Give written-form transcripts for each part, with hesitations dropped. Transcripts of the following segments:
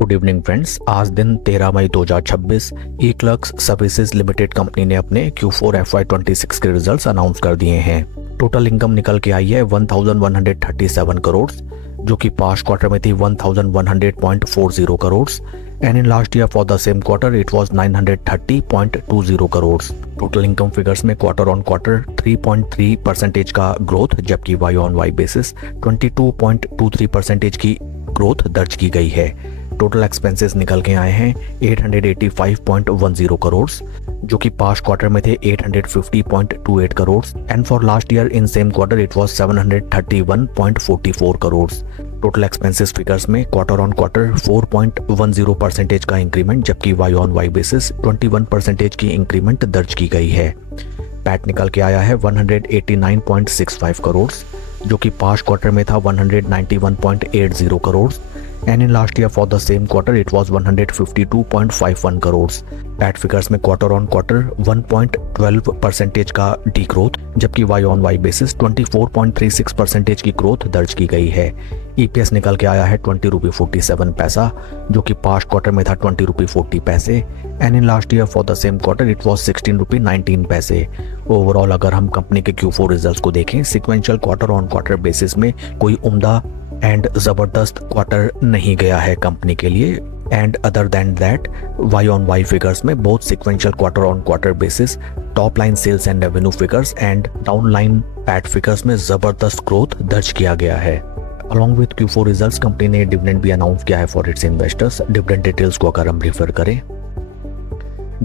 Good evening friends. आज दिन 13 मई 2026 eClerx services limited company ने अपने Q4 FY26 के रिजल्ट्स अनाउंस कर दिए हैं। टोटल इनकम निकल के आई है 1137 करोड़, जो कि पास्ट क्वार्टर में थी 1100.40 crore and in last year for the same quarter it was 930.20 crore. Total income figures में क्वार्टर ऑन क्वार्टर 3.3% का ग्रोथ, जबकि वाई ऑन वाई बेसिस 22.23% की ग्रोथ दर्ज की गई है। टोटल एक्सपेंसेस निकल के आए हैं 885.10 करोड़, जो कि पास्ट क्वार्टर में थे 850.28 crore and for last year in same quarter it was 731.44 crore. Total expenses figures में क्वार्टर ऑन क्वार्टर 4.10% का इंक्रीमेंट, जबकि वाई ऑन वाई बेसिस 21% की इंक्रीमेंट दर्ज की गई है। पैट निकल के आया है 189.65 करोड़, जो कि पास्ट क्वार्टर में था 191.80 crore and in last year for the same quarter it was 152.51 crore. PAT figures में क्वार्टर ऑन क्वार्टर 1.12% का डी ग्रोथ, जबकि वाई ऑन वाई बेसिस 24.36% की ग्रोथ दर्ज की गई है। ईपीएस निकल के आया है 20 रुपये 47 पैसा, जो कि पास्ट क्वार्टर में था 20 रुपये 40 पैसे and in last year for the same quarter it was 16 रुपये 19 पैसे। ओवरऑल अगर हम कंपनी के Q4 रिजल्ट्स को देखें, sequential quarter on quarter basis में कोई उम्दा एंड जबरदस्त क्वार्टर नहीं गया है कंपनी के लिए and other than that Y on Y figures में both sequential quarter on quarter basis top line sales and revenue figures and down line PAT figures में जबरदस्त ग्रोथ दर्ज किया गया है। Along with Q4 results company ने dividend भी announce किया है for its investors. Dividend details को अगर हम रिफर करें,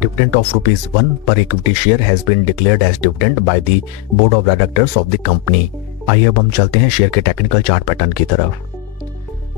dividend of ₹1 per equity share has been declared as dividend by the board of directors of the company। आइए अब हम चलते हैं शेयर के टेक्निकल चार्ट पैटर्न की तरफ।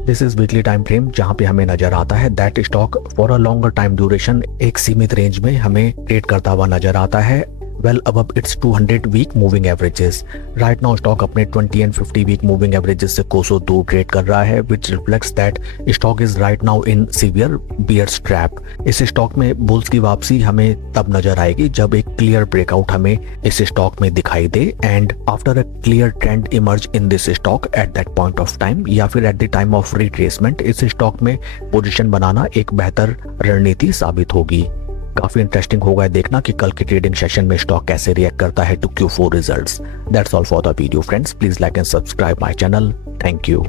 This is weekly time frame, जहां पे हमें नजर आता है that stock for a longer time duration एक सीमित रेंज में हमें ट्रेड करता हुआ नजर आता है well above its 200 week moving averages. Right now stock अपने 20 एंड 50 वीक मूविंग एवरेजेस से कोसों दूर ट्रेड कर रहा है, which reflects that stock is right now in severe bears trap. इस स्टॉक में बुल्स की वापसी हमें तब नजर आएगी जब एक क्लियर ब्रेकआउट हमें इस स्टॉक में दिखाई दे and after a clear trend emerge in this stock at that point of time, या फिर at the time of retracement इस स्टॉक में पोजीशन बनाना एक बेहतर रणनीति साबित होगी। काफी इंटरेस्टिंग होगा देखना कि कल के ट्रेडिंग सेशन में स्टॉक कैसे रिएक्ट करता है to Q4 results. That's all for the video friends, please like and subscribe my channel. Thank you.